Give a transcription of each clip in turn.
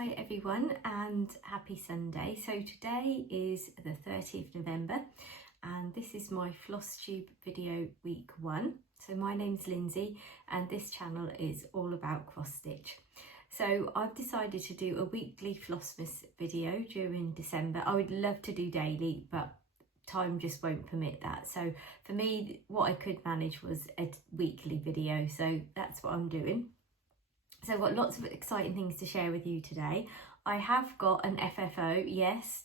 Hi everyone and happy Sunday. So today is the 30th of November and this is my Flosstube video week 1. So my name's Lynsey and this channel is all about cross stitch. So I've decided to do a weekly Flossmas video during December. I would love to do daily, but time just won't permit that. So for me, what I could manage was a weekly video. So that's what I'm doing. So I've got lots of exciting things to share with you today. I have got an FFO, yes,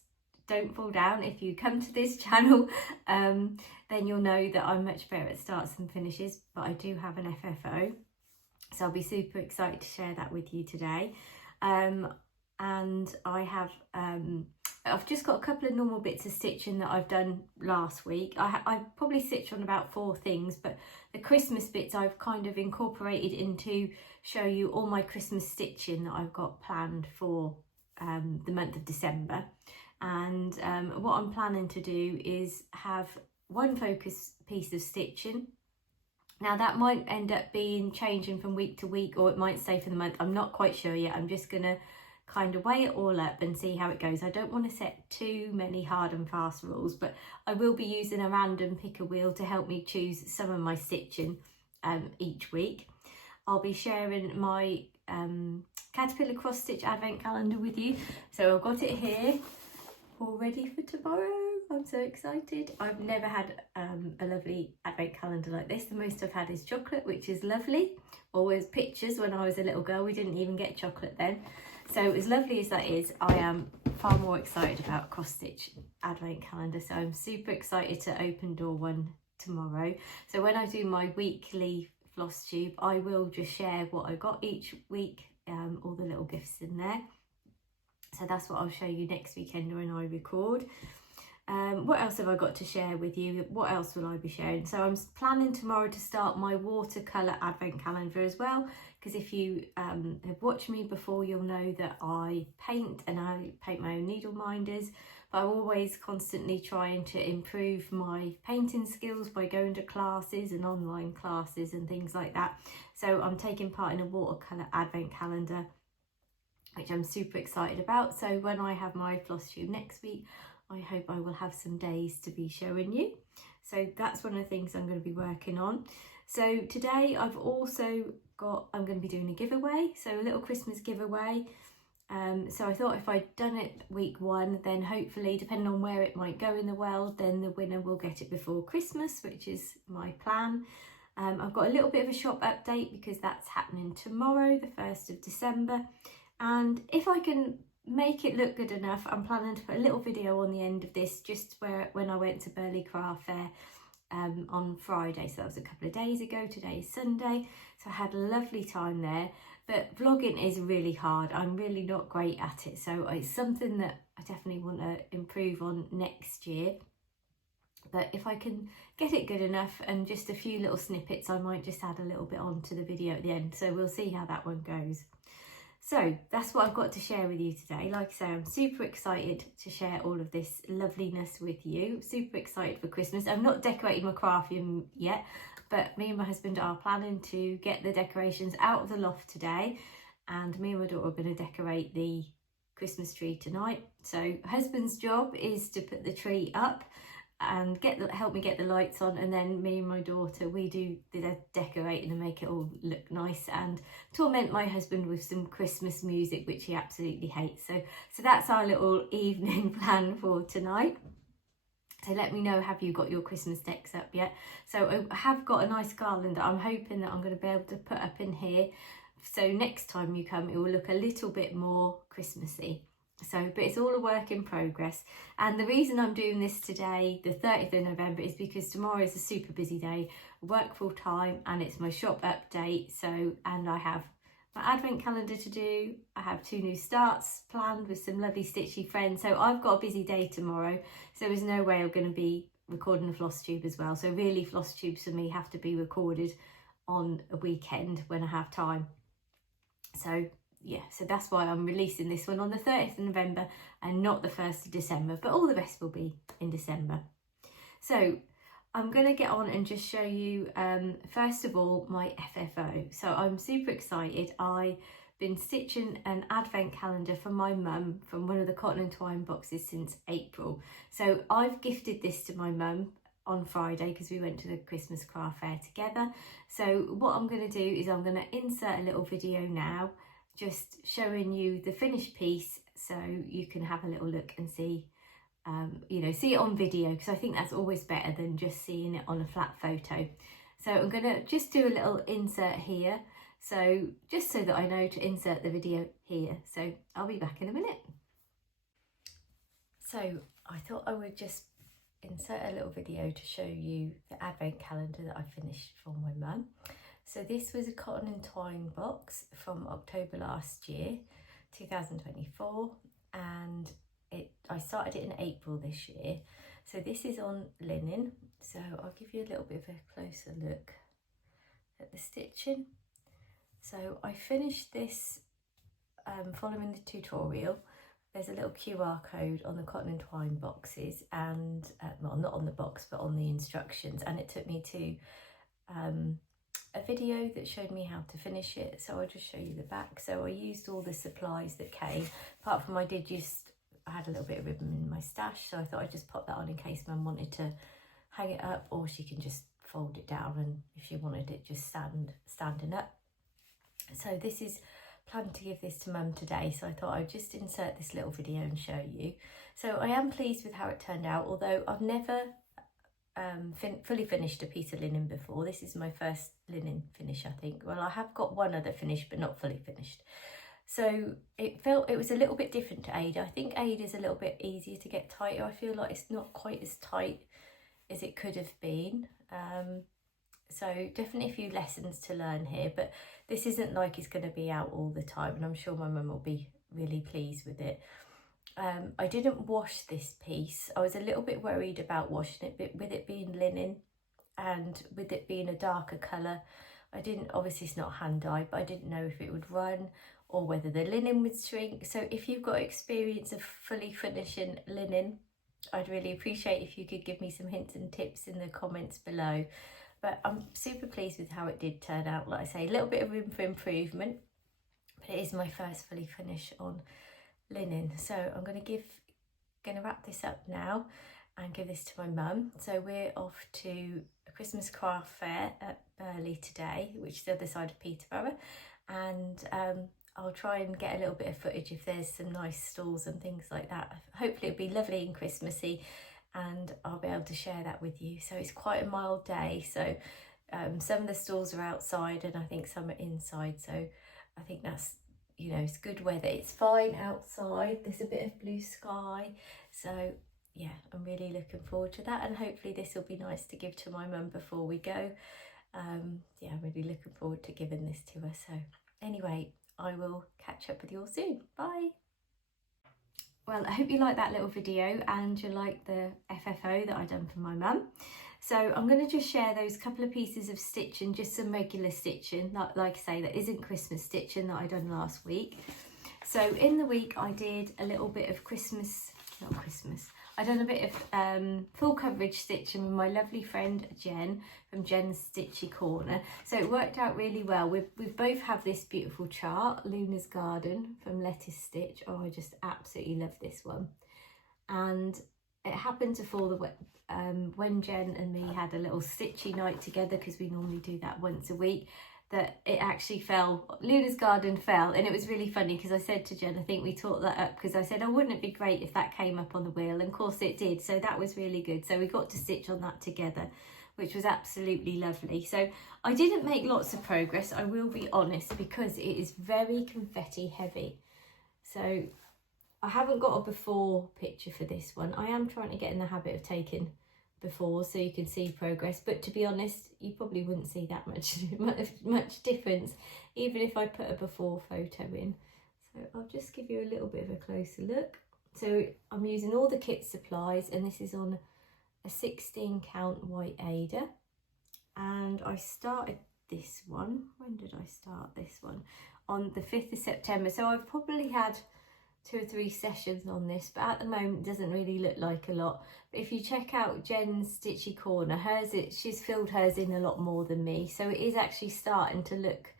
don't fall down. If you come to this channel, then you'll know that I'm much better at starts than finishes, but I do have an FFO. So I'll be super excited to share that with you today. And I have, I've just got a couple of normal bits of stitching that I've done last week. I probably stitched on about 4 things, but the Christmas bits I've kind of incorporated into show you all my Christmas stitching that I've got planned for the month of December. And what I'm planning to do is have one focus piece of stitching. Now that might end up being changing from week to week, or it might stay for the month. I'm not quite sure yet. I'm just gonna kind of weigh it all up and see how it goes. I don't want to set too many hard and fast rules, but I will be using a random picker wheel to help me choose some of my stitching each week. I'll be sharing my caterpillar cross stitch advent calendar with you. So I've got it here all ready for tomorrow. I'm so excited. I've never had a lovely advent calendar like this. The most I've had is chocolate, which is lovely. Always pictures when I was a little girl. We didn't even get chocolate then. So as lovely as that is, I am far more excited about cross stitch advent calendar. So I'm super excited to open door one tomorrow. So when I do my weekly floss tube, I will just share what I got each week, all the little gifts in there. So that's what I'll show you next weekend when I record. What else have I got to share with you? What else will I be sharing? So I'm planning tomorrow to start my watercolour advent calendar as well, because if you have watched me before, you'll know that I paint and I paint my own needle minders, but I'm always constantly trying to improve my painting skills by going to classes and online classes and things like that. So I'm taking part in a watercolour advent calendar, which I'm super excited about. So when I have my floss tube next week, I hope I will have some days to be showing you. So that's one of the things I'm going to be working on. So today I've also got, I'm going to be doing a giveaway, so a little Christmas giveaway. So I thought if I'd done it week 1, then hopefully, depending on where it might go in the world, then the winner will get it before Christmas, which is my plan. I've got a little bit of a shop update because that's happening tomorrow, the 1st of December. And if I can make it look good enough, I'm planning to put a little video on the end of this, just when I went to Burley Craft Fair on Friday. So that was a couple of days ago. Today is Sunday, so I had a lovely time there. But vlogging is really hard. I'm really not great at it, so it's something that I definitely want to improve on next year. But if I can get it good enough and just a few little snippets, I might just add a little bit onto the video at the end. So we'll see how that one goes. So that's what I've got to share with you today. Like I say, I'm super excited to share all of this loveliness with you. Super excited for Christmas. I've not decorated my craft room yet, but me and my husband are planning to get the decorations out of the loft today. And me and my daughter are going to decorate the Christmas tree tonight. So husband's job is to put the tree up and help me get the lights on, and then me and my daughter, we do the decorating and make it all look nice and torment my husband with some Christmas music, which he absolutely hates. So that's our little evening plan for tonight. So let me know, have you got your Christmas decks up yet? So I have got a nice garland that I'm hoping that I'm going to be able to put up in here, so next time you come it will look a little bit more Christmassy. So, but it's all a work in progress. And the reason I'm doing this today, the 30th of November, is because tomorrow is a super busy day. I work full time and it's my shop update. So, and I have my advent calendar to do. I have 2 new starts planned with some lovely stitchy friends. So I've got a busy day tomorrow. So there's no way I'm going to be recording a floss tube as well. So really floss tubes for me have to be recorded on a weekend when I have time. So yeah, so that's why I'm releasing this one on the 30th of November and not the 1st of December, but all the rest will be in December. So I'm going to get on and just show you, first of all, my FFO. So I'm super excited. I been stitching an advent calendar for my mum from one of the cotton and twine boxes since April. So I've gifted this to my mum on Friday because we went to the Christmas craft fair together. So what I'm going to do is I'm going to insert a little video now just showing you the finished piece so you can have a little look and see you know, see it on video, because I think that's always better than just seeing it on a flat photo. So I'm going to just do a little insert here, so just so that I know to insert the video here. So I'll be back in a minute. So I thought I would just insert a little video to show you the advent calendar that I finished for my mum. So this was a cotton and twine box from October last year, 2024, and I started it in April this year. So this is on linen, so I'll give you a little bit of a closer look at the stitching. So I finished this following the tutorial. There's a little QR code on the cotton and twine boxes, and well, not on the box but on the instructions, and it took me to a video that showed me how to finish it. So I'll just show you the back. So I used all the supplies that came, apart from I had a little bit of ribbon in my stash, so I thought I'd just pop that on in case Mum wanted to hang it up, or she can just fold it down, and if she wanted it just standing up. So this is planned to give this to Mum today, so I thought I'd just insert this little video and show you. So I am pleased with how it turned out, although I've never fully finished a piece of linen before. This is my first linen finish, I think. Well, I have got one other finish, but not fully finished. So it was a little bit different to Ada. I think Ada is a little bit easier to get tighter. I feel like it's not quite as tight as it could have been. So definitely a few lessons to learn here, but this isn't like it's going to be out all the time, and I'm sure my mum will be really pleased with it. I didn't wash this piece. I was a little bit worried about washing it, but with it being linen and with it being a darker colour, obviously it's not hand dyed, but I didn't know if it would run or whether the linen would shrink. So if you've got experience of fully finishing linen, I'd really appreciate if you could give me some hints and tips in the comments below. But I'm super pleased with how it did turn out. Like I say, a little bit of room for improvement, but it is my first fully finish on linen. So I'm going to wrap this up now and give this to my mum. So we're off to a Christmas craft fair at Burley today, which is the other side of Peterborough, and I'll try and get a little bit of footage if there's some nice stalls and things like that. Hopefully it'll be lovely and Christmassy, and I'll be able to share that with you. So it's quite a mild day, so some of the stalls are outside and I think some are inside, so I think that's, you know, it's good weather. It's fine outside, there's a bit of blue sky, so yeah, I'm really looking forward to that, and hopefully this will be nice to give to my mum before we go. Yeah, I'm really looking forward to giving this to her. So anyway, I will catch up with you all soon. Bye. Well, I hope you like that little video and you like the FFO that I done for my mum. So I'm going to just share those couple of pieces of stitching, just some regular stitching, like I say, that isn't Christmas stitching, that I done last week. So in the week I did a little bit of I done a bit of full coverage stitching with my lovely friend Jen from Jen's Stitchy Corner. So it worked out really well. We both have this beautiful chart, Luna's Garden from Lettuce Stitch. Oh, I just absolutely love this one. And it happened to fall when Jen and me had a little stitchy night together, because we normally do that once a week, that it actually fell, Luna's Garden fell, and it was really funny because I said to Jen, I think we taught that up, because I said, oh, wouldn't it be great if that came up on the wheel, and of course it did, so that was really good. So we got to stitch on that together, which was absolutely lovely. So I didn't make lots of progress, I will be honest, because it is very confetti heavy. So I haven't got a before picture for this one. I am trying to get in the habit of taking before so you can see progress, but to be honest, you probably wouldn't see that much difference even if I put a before photo in. So I'll just give you a little bit of a closer look. So I'm using all the kit supplies, and this is on a 16 count white Ada, and I started this one, when did I start this one? On the 5th of September. So I've probably had 2 or 3 sessions on this, but at the moment it doesn't really look like a lot. But if you check out Jen's Stitchy Corner, she's filled hers in a lot more than me, so it is actually starting to look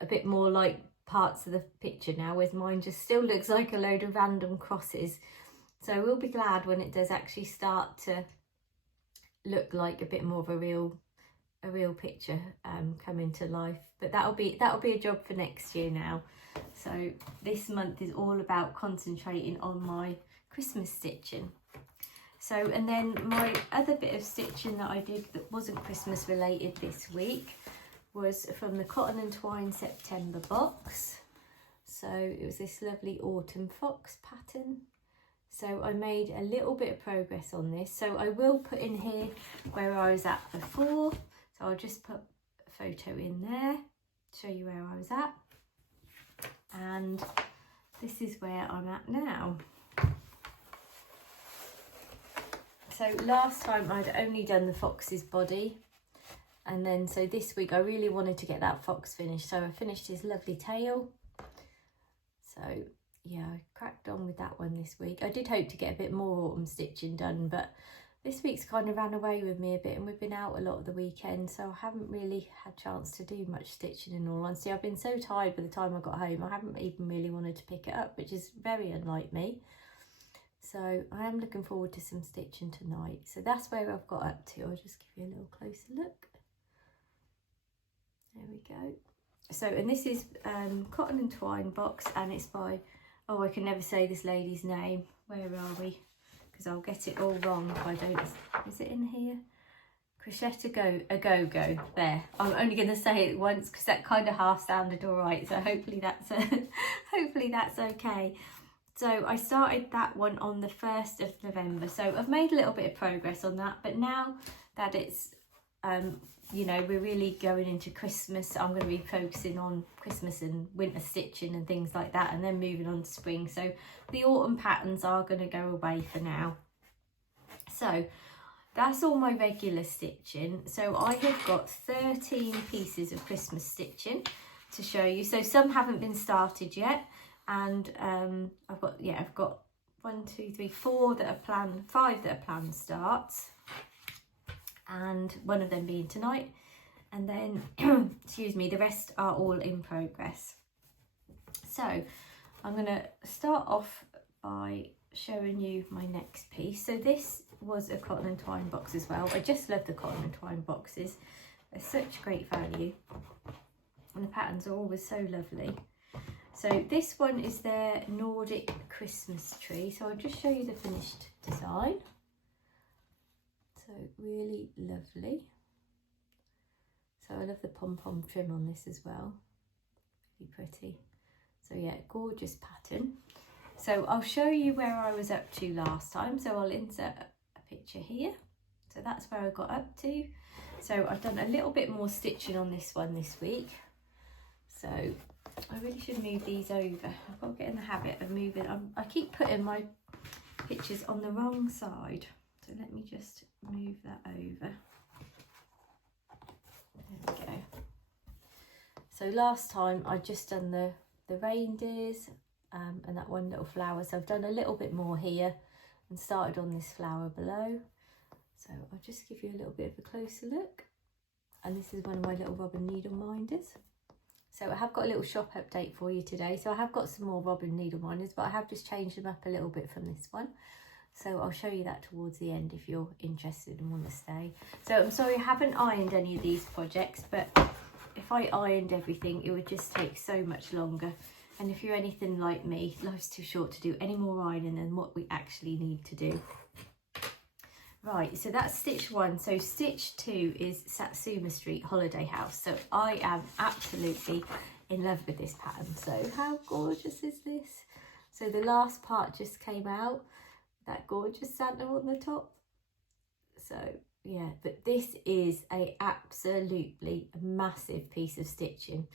a bit more like parts of the picture now, whereas mine just still looks like a load of random crosses. So we'll be glad when it does actually start to look like a bit more of a real picture coming to life. But that'll be a job for next year now. So this month is all about concentrating on my Christmas stitching. So, and then my other bit of stitching that I did that wasn't Christmas related this week was from the Cotton and Twine September box. So it was this lovely autumn fox pattern. So I made a little bit of progress on this. So I will put in here where I was at before. So I'll just put a photo in there, show you where I was at. And this is where I'm at now. So last time I'd only done the fox's body, and then so this week I really wanted to get that fox finished, so I finished his lovely tail. So yeah, I cracked on with that one this week. I did hope to get a bit more autumn stitching done, but this week's kind of ran away with me a bit, and we've been out a lot of the weekend, so I haven't really had a chance to do much stitching in all honesty. I've been so tired by the time I got home, I haven't even really wanted to pick it up, which is very unlike me. So I am looking forward to some stitching tonight. So that's where I've got up to. I'll just give you a little closer look. There we go. So, and this is Cotton and Twine box, and it's by, oh, I can never say this lady's name. Where are we? Because I'll get it all wrong if I don't. Is it in here? Crochet a go. There. I'm only going to say it once because that kind of half sounded all right. So hopefully that's hopefully that's okay. So I started that one on the 1st of November. So I've made a little bit of progress on that, but now that it's, you know, we're really going into Christmas, I'm going to be focusing on Christmas and winter stitching and things like that, and then moving on to spring. So the autumn patterns are going to go away for now. So that's all my regular stitching. So I have got 13 pieces of Christmas stitching to show you. So some haven't been started yet. And I've got 1, 2, 3, 4 that are planned, 5 that are planned starts, and one of them being tonight, and then excuse me, the rest are all in progress. So I'm going to start off by showing you my next piece. So this was a Cotton and Twine box as well. I just love the Cotton and Twine boxes. They're such great value, and the patterns are always so lovely. So this one is their Nordic Christmas tree. So I'll just show you the finished design. So really lovely. So I love the pom-pom trim on this as well. Really pretty. So yeah, gorgeous pattern. So I'll show you where I was up to last time. So I'll insert a picture here. So that's where I got up to. So I've done a little bit more stitching on this one this week. So I really should move these over. I've got to get in the habit of moving. I keep putting my pictures on the wrong side. So let me just move that over. There we go. So last time I'd just done the reindeers and that one little flower. So I've done a little bit more here and started on this flower below. So I'll just give you a little bit of a closer look. And this is one of my little robin needle minders. So I have got a little shop update for you today. So I have got some more robin needle minders, but I have just changed them up a little bit from this one. So I'll show you that towards the end if you're interested and want to stay. So I'm sorry I haven't ironed any of these projects, but if I ironed everything, it would just take so much longer. And if you're anything like me, life's too short to do any more ironing than what we actually need to do. Right, so that's stitch 1. So stitch 2 is Satsuma Street Holiday House. So I am absolutely in love with this pattern. So how gorgeous is this? So the last part just came out, that gorgeous Santa on the top. So yeah, but this is a absolutely massive piece of stitching.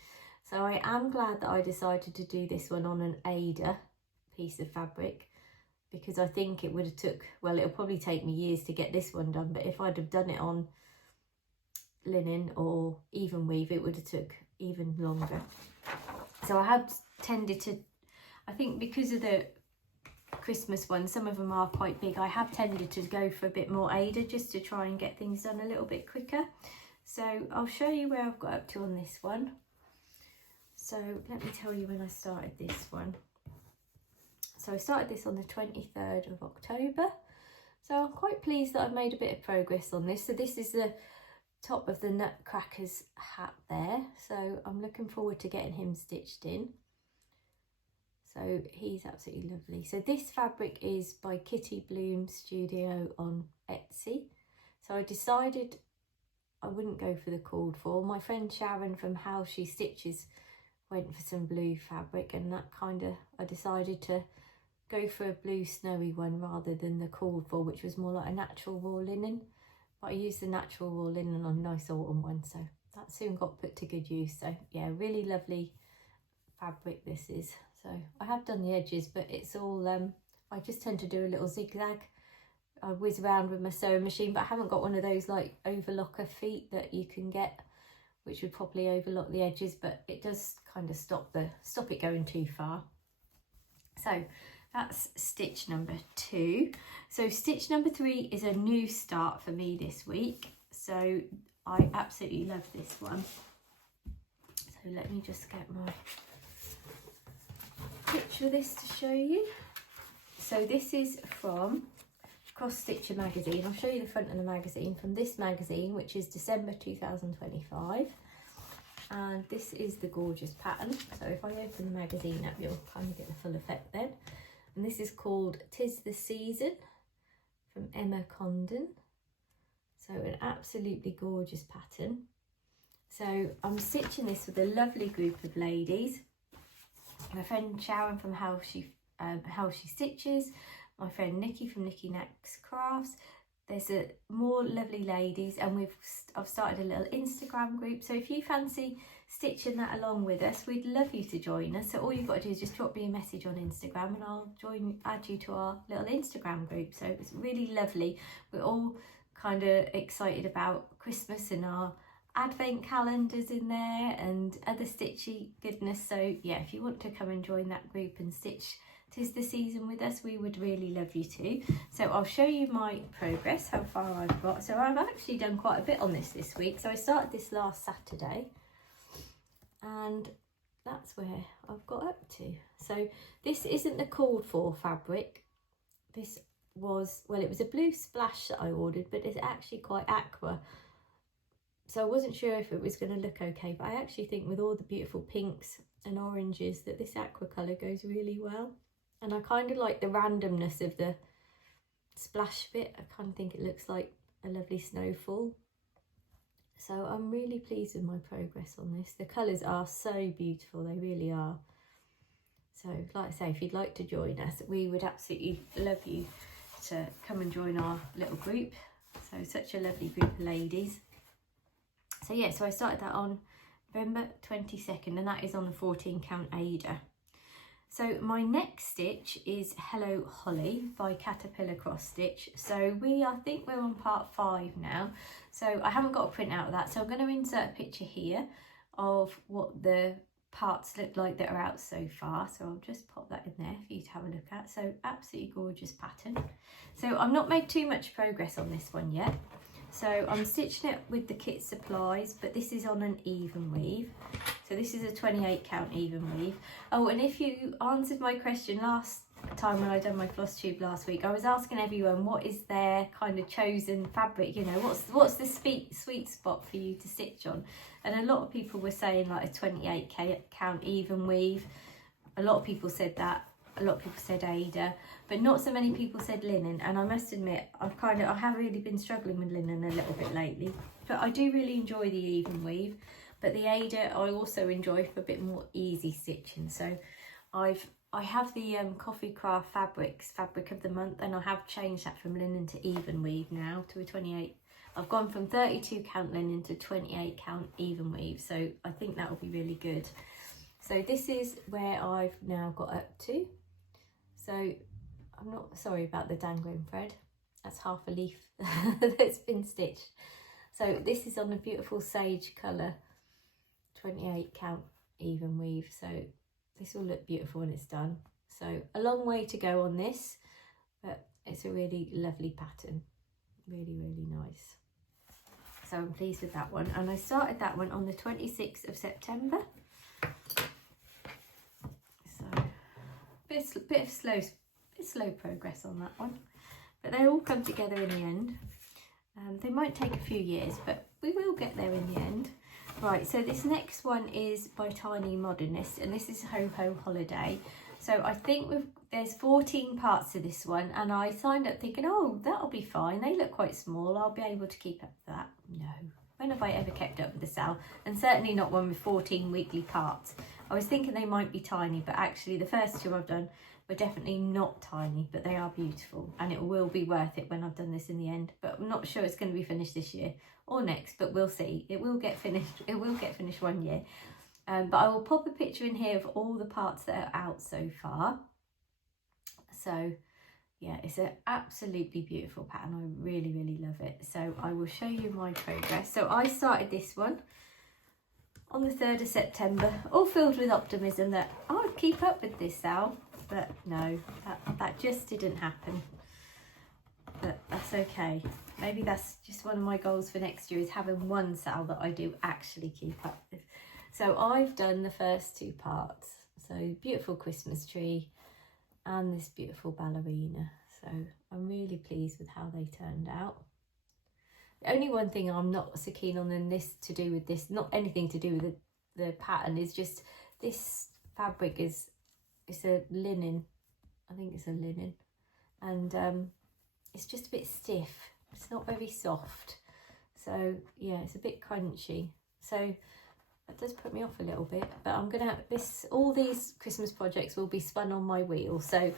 So I am glad that I decided to do this one on an Ada piece of fabric, because I think it would have took, well, it'll probably take me years to get this one done, but if I'd have done it on linen or even weave, it would have took even longer. So I have tended to, I think because of the Christmas ones, some of them are quite big, I have tended to go for a bit more Ada just to try and get things done a little bit quicker. So I'll show you where I've got up to on this one. So let me tell you when I started this one. So I started this on the 23rd of October. So I'm quite pleased that I've made a bit of progress on this. So this is the top of the Nutcracker's hat there. So I'm looking forward to getting him stitched in. So he's absolutely lovely. So this fabric is by Kitty Bloom Studio on Etsy. So I decided I wouldn't go for the called for. My friend Sharon from How She Stitches went for some blue fabric, and that I decided to go for a blue snowy one rather than the called for, which was more like a natural raw linen. But I used the natural raw linen on a nice autumn one, so that soon got put to good use. So yeah, really lovely fabric this is. So I have done the edges, but it's all I just tend to do a little zigzag. I whiz around with my sewing machine, but I haven't got one of those like overlocker feet that you can get, which would probably overlock the edges, but it does kind of stop it going too far. So that's stitch number 2. So stitch number 3 is a new start for me this week. So I absolutely love this one. So let me just get my picture of this to show you. So this is from Cross Stitcher magazine. I'll show you the front of the magazine from this magazine, which is December 2025. And this is the gorgeous pattern. So if I open the magazine up, you'll kind of get the full effect then. And this is called "'Tis the Season" from Emma Condon. So an absolutely gorgeous pattern. So I'm stitching this with a lovely group of ladies. My friend Sharon from How She Stitches, my friend Nikki from Nikki Knacks Crafts. There's more lovely ladies, and I've started a little Instagram group. So if you fancy stitching that along with us, we'd love you to join us. So all you've got to do is just drop me a message on Instagram, and I'll add you to our little Instagram group. So it's really lovely. We're all kind of excited about Christmas, and our advent calendars in there and other stitchy goodness. So yeah, if you want to come and join that group and stitch "'Tis the Season" with us, we would really love you to. So I'll show you my progress, how far I've got. So I've actually done quite a bit on this week. So I started this last Saturday, and that's where I've got up to. So this isn't the called for fabric. This was, well, it was a blue splash that I ordered, but it's actually quite aqua. So I wasn't sure if it was going to look okay, but I actually think with all the beautiful pinks and oranges that this aqua colour goes really well. And I kind of like the randomness of the splash bit. I kind of think it looks like a lovely snowfall. So I'm really pleased with my progress on this. The colours are so beautiful, they really are. So like I say, if you'd like to join us, we would absolutely love you to come and join our little group. So such a lovely group of ladies. So yeah, so I started that on November 22nd, and that is on the 14 count Ada. So my next stitch is Hello Holly by Caterpillar Cross Stitch. So I think we're on part 5 now. So I haven't got a print out of that. So I'm going to insert a picture here of what the parts look like that are out so far. So I'll just pop that in there for you to have a look at. So absolutely gorgeous pattern. So I've not made too much progress on this one yet. So I'm stitching it with the kit supplies, but this is on an even weave. So this is a 28 count even weave. Oh, and if you answered my question last time when I done my floss tube last week, I was asking everyone what is their kind of chosen fabric, you know, what's the sweet spot for you to stitch on. And a lot of people were saying like a 28 count even weave. A lot of people said that. A lot of people said Ada, but not so many people said linen. And I must admit, I have really been struggling with linen a little bit lately, but I do really enjoy the even weave. But the Ada I also enjoy for a bit more easy stitching. So I have the Coffee Craft fabric of the month, and I have changed that from linen to even weave now to a 28. I've gone from 32 count linen to 28 count even weave. So I think that will be really good. So this is where I've now got up to. So I'm not sorry about the dangling thread. That's half a leaf that's been stitched. So this is on a beautiful sage colour 28 count even weave. So this will look beautiful when it's done. So a long way to go on this, but it's a really lovely pattern. Really, really nice. So I'm pleased with that one. And I started that one on the 26th of September. bit of slow progress on that one, but they all come together in the end. They might take a few years, but we will get there in the end. Right, so this next one is by Tiny Modernist, and this is Ho Ho Holiday. So I think there's 14 parts to this one, and I signed up thinking, oh, that'll be fine. They look quite small. I'll be able to keep up with that. No. When have I ever kept up with the sale? And certainly not one with 14 weekly parts. I was thinking they might be tiny, but actually the first two I've done were definitely not tiny, but they are beautiful, and it will be worth it when I've done this in the end. But I'm not sure it's going to be finished this year or next, but we'll see. It will get finished. It will get finished one year. But I will pop a picture in here of all the parts that are out so far. So yeah, it's an absolutely beautiful pattern. I really, really love it. So I will show you my progress. So I started this one on the 3rd of September, all filled with optimism that I would keep up with this sale, but no, that just didn't happen. But that's okay. Maybe that's just one of my goals for next year, is having one sale that I do actually keep up with. So I've done the first two parts. So beautiful Christmas tree and this beautiful ballerina. So I'm really pleased with how they turned out. The only one thing I'm not so keen on in this to do with this, not anything to do with the pattern, is just this fabric it's a linen. I think it's a linen. And it's just a bit stiff. It's not very soft. So yeah, it's a bit crunchy. So that does put me off a little bit, but I'm gonna have all these Christmas projects will be spun on my wheel, so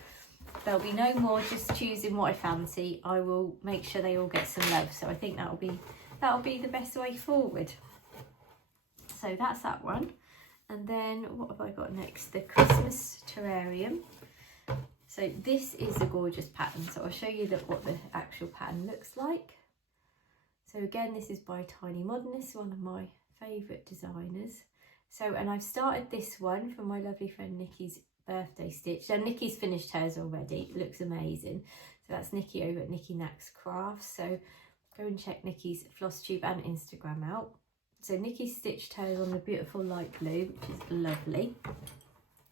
there'll be no more just choosing what I fancy. I will make sure they all get some love. So I think that'll be the best way forward. So that's that one. And then what have I got next? The Christmas terrarium. So this is a gorgeous pattern. So I'll show you what the actual pattern looks like. So again, this is by Tiny Modernist, one of my favourite designers. So, and I've started this one from my lovely friend Nikki's birthday stitch. So Nikki's finished hers already. It looks amazing. So that's Nikki over at Nikki Knacks Crafts. So go and check Nikki's Flosstube and Instagram out. So Nikki stitched hers on the beautiful light blue, which is lovely.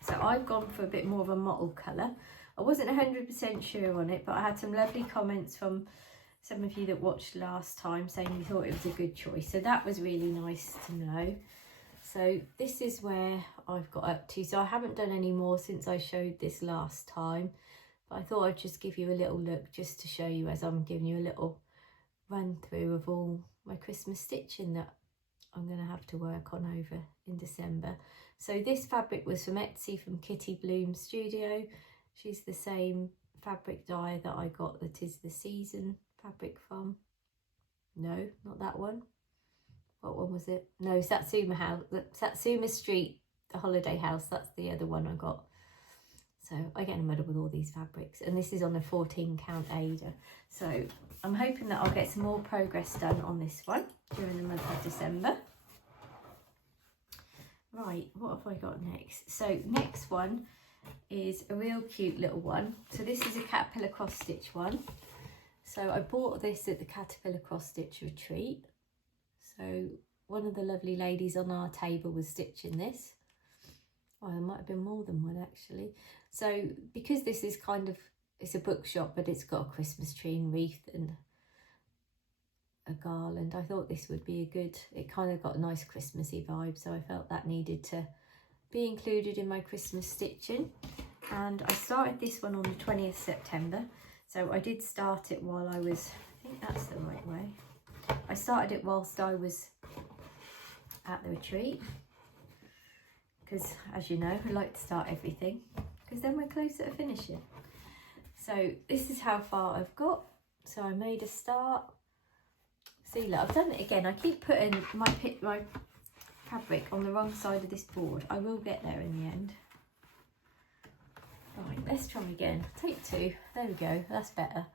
So I've gone for a bit more of a mottled colour. I wasn't 100% sure on it, but I had some lovely comments from some of you that watched last time saying you thought it was a good choice. So that was really nice to know. So this is where I've got up to. So I haven't done any more since I showed this last time, but I thought I'd just give you a little look just to show you as I'm giving you a little run through of all my Christmas stitching that I'm going to have to work on over in December. So this fabric was from Etsy, from Kitty Bloom Studio. She's the same fabric dye that I got that is the season fabric from. No, not that one. What one was it? No, Satsuma House, Satsuma Street, the holiday house. That's the other one I got. So I get in a muddle with all these fabrics, and this is on a 14 count Ada. So I'm hoping that I'll get some more progress done on this one during the month of December. Right, what have I got next? So next one is a real cute little one. So this is a caterpillar cross stitch one. So I bought this at the Caterpillar Cross Stitch Retreat. So one of the lovely ladies on our table was stitching this. Oh, there might have been more than one actually. So because this is kind of, it's a bookshop, but it's got a Christmas tree and wreath and a garland, I thought this would be a good, it kind of got a nice Christmassy vibe. So I felt that needed to be included in my Christmas stitching. And I started this one on the 20th September. So I did start it while I was, I think that's the right way. I started it whilst I was at the retreat. Because as you know, I like to start everything because then we're closer to finishing. So this is how far I've got. So I made a start. See, look, I've done it again. I keep putting my fabric on the wrong side of this board. I will get there in the end. Right, let's try again. Take two. There we go. That's better.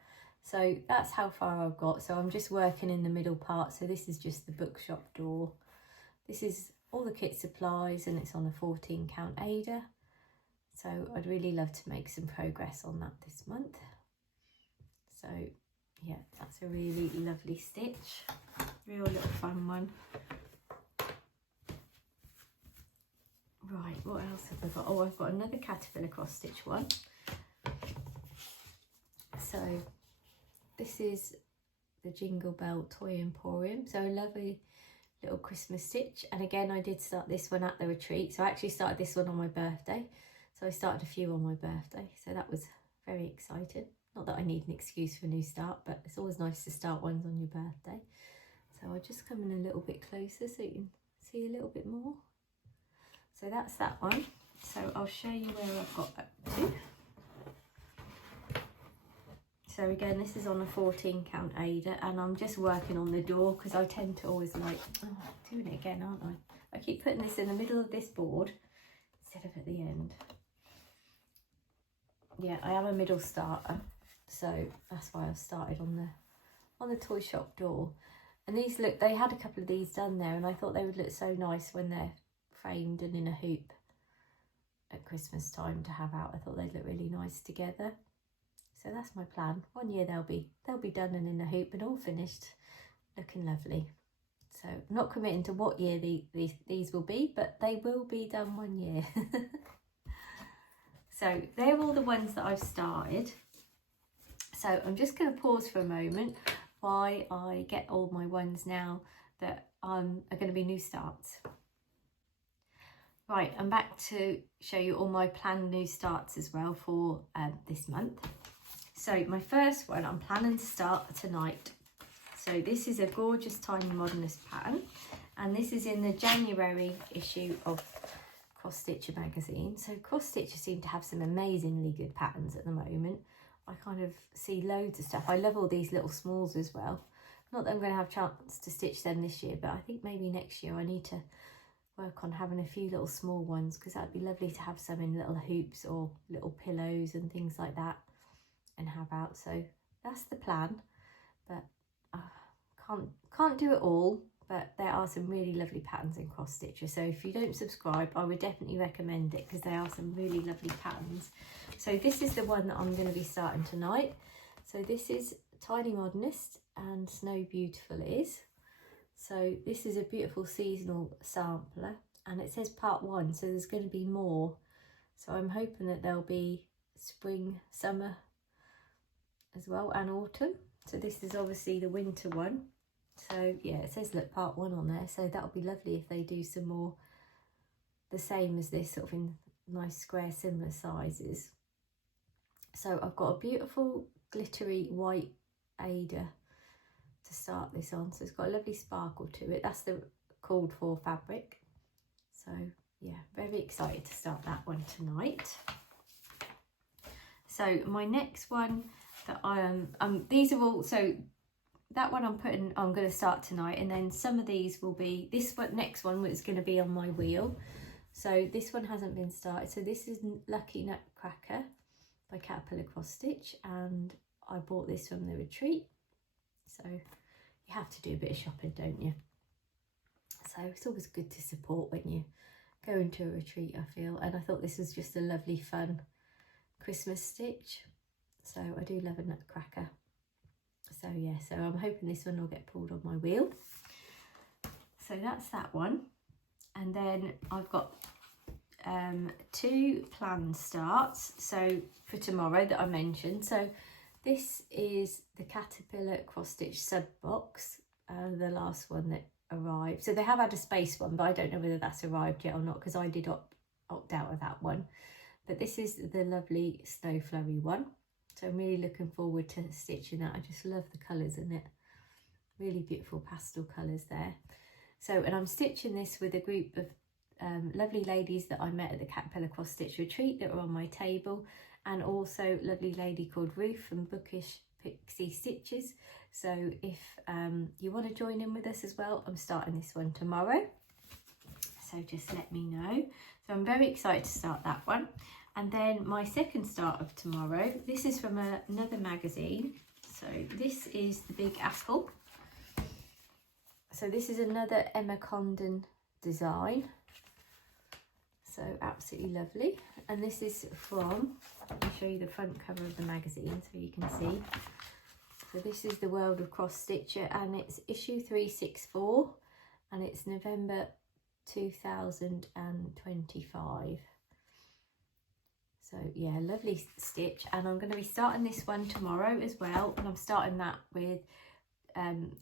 So that's how far I've got. So I'm just working in the middle part. So this is just the bookshop door. This is all the kit supplies, and it's on a 14 count Ada. So I'd really love to make some progress on that this month. So yeah, that's a really lovely stitch. Real little fun one. Right, what else have I got? Oh, I've got another caterpillar cross stitch one. So this is the Jingle Bell Toy Emporium. So a lovely little Christmas stitch. And again, I did start this one at the retreat. So I actually started this one on my birthday. So I started a few on my birthday. So that was very exciting. Not that I need an excuse for a new start, but it's always nice to start ones on your birthday. So I'll just come in a little bit closer so you can see a little bit more. So that's that one. So I'll show you where I've got up to. So again, this is on a 14 count Ada, and I'm just working on the door because I tend to always like, oh, I'm doing it again, aren't I? I keep putting this in the middle of this board instead of at the end. Yeah, I am a middle starter, so that's why I've started on the toy shop door. And these look, they had a couple of these done there, and I thought they would look so nice when they're framed and in a hoop at Christmas time to have out. I thought they'd look really nice together. So that's my plan. 1 year they'll be done and in a hoop and all finished, looking lovely. So I'm not committing to what year these will be, but they will be done 1 year. So they're all the ones that I've started. So I'm just going to pause for a moment while I get all my ones now that are going to be new starts. Right, I'm back to show you all my planned new starts as well for this month. So my first one I'm planning to start tonight. So this is a gorgeous Tiny Modernist pattern, and this is in the January issue of Cross Stitcher magazine. So Cross Stitcher seem to have some amazingly good patterns at the moment. I kind of see loads of stuff. I love all these little smalls as well. Not that I'm going to have a chance to stitch them this year, but I think maybe next year I need to work on having a few little small ones, because that'd be lovely to have some in little hoops or little pillows and things like that and have out. So that's the plan, but can't do it all. But there are some really lovely patterns in Cross Stitcher, so if you don't subscribe, I would definitely recommend it because there are some really lovely patterns. So this is the one that I'm going to be starting tonight. So this is Tiny Modernist and Snow Beautiful is. So this is a beautiful seasonal sampler, and it says part 1, so there's going to be more. So I'm hoping that there'll be spring, summer as well, and autumn. So this is obviously the winter one. So yeah, it says look part 1 on there, so that'll be lovely if they do some more the same as this, sort of in nice square similar sizes. So I've got a beautiful glittery white Ada to start this on, so it's got a lovely sparkle to it. That's the called for fabric. So yeah, very excited to start that one tonight. So my next one that these are all, so that one I'm going to start tonight, and then some of these will be, this one, next one is going to be on my wheel. So this one hasn't been started. So this is Lucky Nutcracker by Caterpillar Cross Stitch, and I bought this from the retreat. So you have to do a bit of shopping, don't you? So it's always good to support when you go into a retreat, I feel. And I thought this was just a lovely, fun Christmas stitch. So I do love a nutcracker. So yeah, so I'm hoping this one will get pulled on my wheel. So that's that one. And then I've got 2 planned starts, so for tomorrow that I mentioned. So this is the Caterpillar Cross Stitch sub box, the last one that arrived. So they have had a space one, but I don't know whether that's arrived yet or not, because I did opt out of that one. But this is the lovely Snow Flurry one. So I'm really looking forward to stitching that. I just love the colours in it. Really beautiful pastel colours there. So, and I'm stitching this with a group of lovely ladies that I met at the Caterpillar Cross Stitch retreat that were on my table, and also a lovely lady called Ruth from Bookish Pixie Stitches. So if you want to join in with us as well, I'm starting this one tomorrow. So just let me know. So I'm very excited to start that one. And then my second start of tomorrow, this is from another magazine. So this is The Big Apple. So this is another Emma Condon design. So absolutely lovely. And this is from, let me show you the front cover of the magazine so you can see. So this is The World of Cross Stitcher, and it's issue 364, and it's November 2025. So yeah, lovely stitch, and I'm going to be starting this one tomorrow as well, and I'm starting that with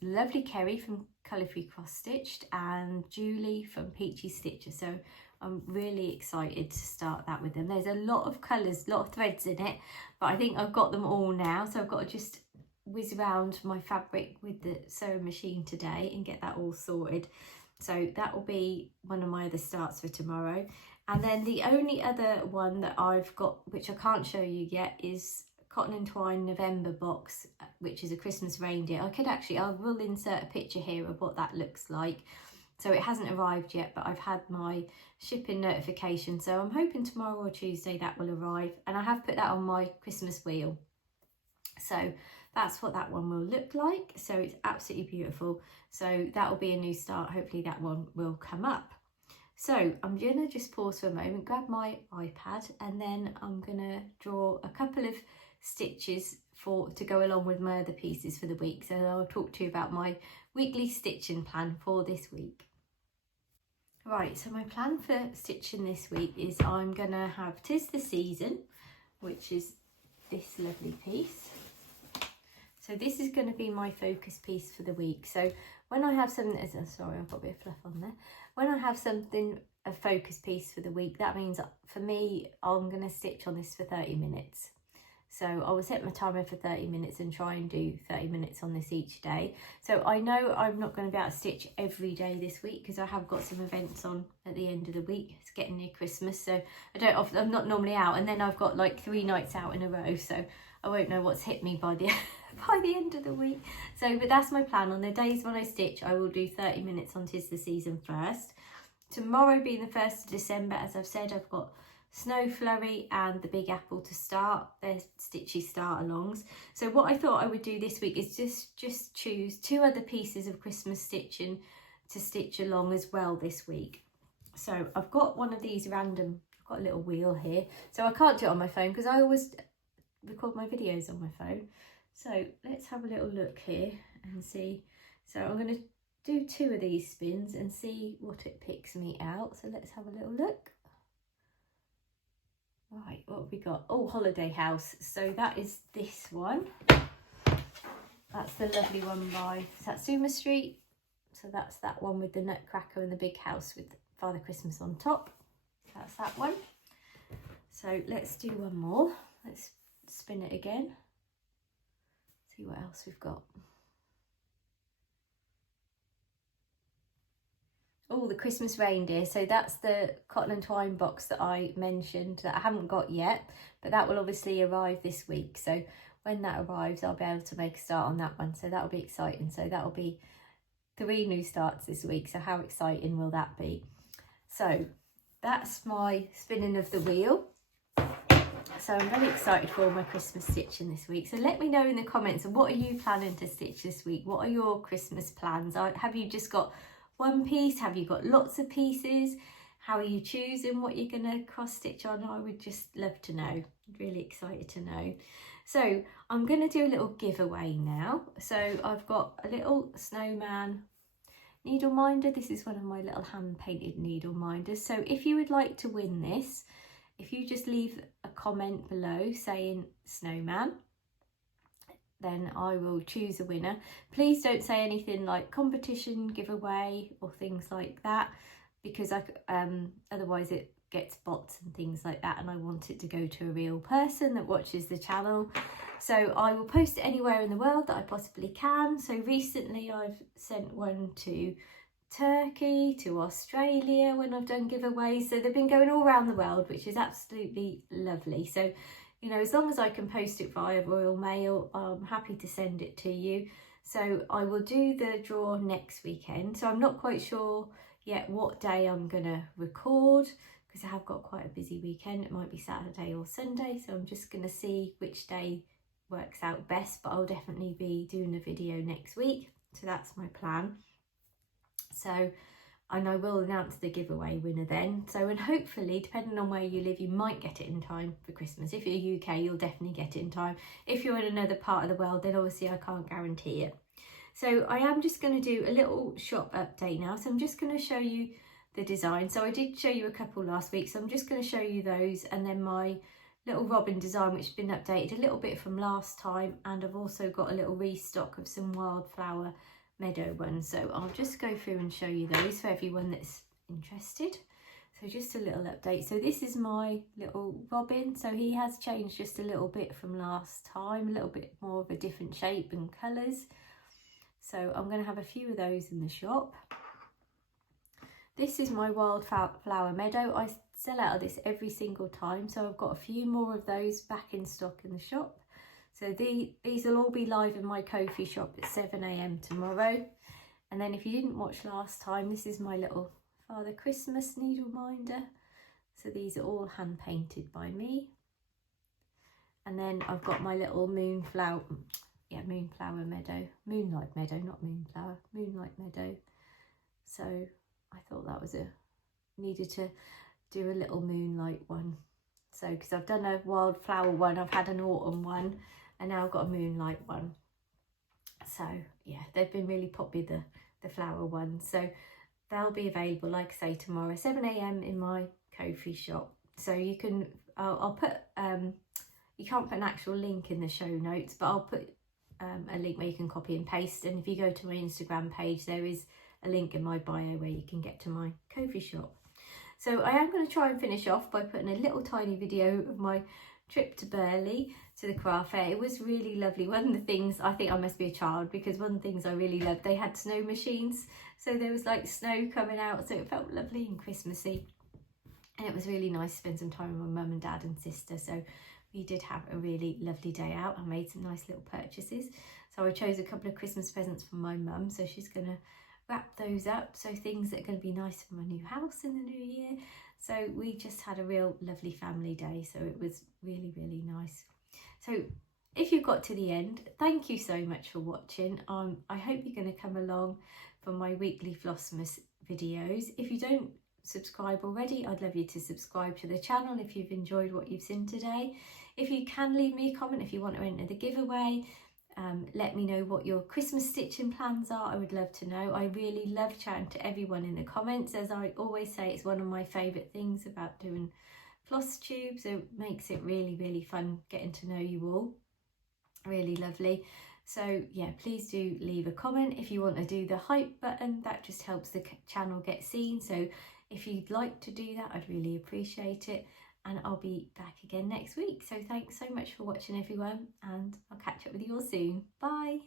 lovely Kerry from Colour Free Cross Stitched and Julie from Peachy Stitcher. So I'm really excited to start that with them. There's a lot of colours, a lot of threads in it, but I think I've got them all now, so I've got to just whiz around my fabric with the sewing machine today and get that all sorted. So that will be one of my other starts for tomorrow. And then the only other one that I've got, which I can't show you yet, is Cotton and Twine November box, which is a Christmas reindeer. I will insert a picture here of what that looks like. So it hasn't arrived yet, but I've had my shipping notification. So I'm hoping tomorrow or Tuesday that will arrive. And I have put that on my Christmas wheel. So that's what that one will look like. So it's absolutely beautiful. So that will be a new start. Hopefully that one will come up. So I'm going to just pause for a moment, grab my iPad, and then I'm going to draw a couple of stitches to go along with my other pieces for the week. So I'll talk to you about my weekly stitching plan for this week. Right, so my plan for stitching this week is I'm going to have 'Tis the Season, which is this lovely piece. So this is going to be my focus piece for the week. So when I have something, sorry, I've got a bit of fluff on there. When I have something, a focus piece for the week, that means for me, I'm going to stitch on this for 30 minutes. So I will set my timer for 30 minutes and try and do 30 minutes on this each day. So I know I'm not going to be able to stitch every day this week because I have got some events on at the end of the week. It's getting near Christmas, so I'm not normally out, and then I've got like 3 nights out in a row, so I won't know what's hit me by the by the end of the week. So, but that's my plan. On the days when I stitch, I will do 30 minutes on 'Tis the Season first. Tomorrow being the 1st of December, as I've said, I've got Snow Flurry and the Big Apple to start. They're stitchy start alongs. So what I thought I would do this week is just choose 2 other pieces of Christmas stitching to stitch along as well this week. So I've got one of these random, I've got a little wheel here. So I can't do it on my phone because I always record my videos on my phone. So let's have a little look here and see. So I'm going to do 2 of these spins and see what it picks me out. So let's have a little look. Right, what have we got? Oh, Holiday House. So that is this one. That's the lovely one by Satsuma Street. So that's that one with the Nutcracker and the big house with Father Christmas on top. That's that one. So let's do one more. Let's spin it again. See what else we've got. Oh, the Christmas reindeer. So that's the Cotton and Twine box that I mentioned that I haven't got yet, but that will obviously arrive this week. So when that arrives, I'll be able to make a start on that one. So that'll be exciting. So that'll be 3 new starts this week. So how exciting will that be? So that's my spinning of the wheel. So I'm very excited for all my Christmas stitching this week. So let me know in the comments, what are you planning to stitch this week? What are your Christmas plans? Have you just got one piece? Have you got lots of pieces? How are you choosing what you're going to cross stitch on? I would just love to know. I'm really excited to know. So I'm going to do a little giveaway now. So I've got a little snowman needle minder. This is one of my little hand painted needle minders. So if you would like to win this, if you just leave a comment below saying snowman, then I will choose a winner. Please don't say anything like competition, giveaway or things like that, because otherwise it gets bots and things like that, and I want it to go to a real person that watches the channel. So I will post it anywhere in the world that I possibly can. So recently I've sent one to Turkey, to Australia when I've done giveaways. So they've been going all around the world, which is absolutely lovely. So, you know, as long as I can post it via Royal Mail, I'm happy to send it to you. So I will do the draw next weekend. So I'm not quite sure yet what day I'm going to record, because I have got quite a busy weekend. It might be Saturday or Sunday. So I'm just going to see which day works out best, but I'll definitely be doing a video next week. So that's my plan. So, and I will announce the giveaway winner then. So, and hopefully, depending on where you live, you might get it in time for Christmas. If you're UK, you'll definitely get it in time. If you're in another part of the world, then obviously I can't guarantee it. So I am just going to do a little shop update now. So I'm just going to show you the design. So I did show you a couple last week, so I'm just going to show you those, and then my little robin design, which has been updated a little bit from last time, and I've also got a little restock of some wildflower meadow ones. So I'll just go through and show you those for everyone that's interested. So just a little update. So this is my little robin. So he has changed just a little bit from last time, a little bit more of a different shape and colours. So I'm going to have a few of those in the shop. This is my wildflower meadow. I sell out of this every single time, so I've got a few more of those back in stock in the shop. So these will all be live in my Ko-fi shop at 7 AM tomorrow. And then if you didn't watch last time, this is my little Father Christmas needle minder. So these are all hand painted by me. And then I've got my little moonflower meadow, moonlight meadow, not moonflower, moonlight meadow. So I thought that was needed to do a little moonlight one. So because I've done a wildflower one, I've had an autumn one, and now I've got a moonlight one. So yeah, they've been really popular, the flower ones. So they'll be available, like I say, tomorrow 7 AM in my Ko-fi shop. So you can, I'll put, you can't put an actual link in the show notes, but I'll put a link where you can copy and paste. And if you go to my Instagram page, there is a link in my bio where you can get to my Ko-fi shop. So I am going to try and finish off by putting a little tiny video of my trip to Burley to the craft fair. It was really lovely. One of the things, I think I must be a child, because one of the things I really loved, they had snow machines. So there was like snow coming out, so it felt lovely and Christmassy. And it was really nice to spend some time with my mum and dad and sister. So we did have a really lovely day out. I made some nice little purchases. So I chose a couple of Christmas presents from my mum. So she's going to wrap those up. So things that are going to be nice for my new house in the new year. So we just had a real lovely family day. So it was really, really nice. So if you've got to the end, thank you so much for watching. I hope you're going to come along for my weekly Flossmas videos. If you don't subscribe already, I'd love you to subscribe to the channel if you've enjoyed what you've seen today. If you can leave me a comment if you want to enter the giveaway. Let me know what your Christmas stitching plans are. I would love to know. I really love chatting to everyone in the comments. As I always say, it's one of my favourite things about doing Flosstubes. It makes it really, really fun getting to know you all. Really lovely. So yeah, please do leave a comment. If you want to do the hype button, that just helps the channel get seen. So if you'd like to do that, I'd really appreciate it. And I'll be back again next week. So thanks so much for watching, everyone, and I'll catch up with you all soon. Bye.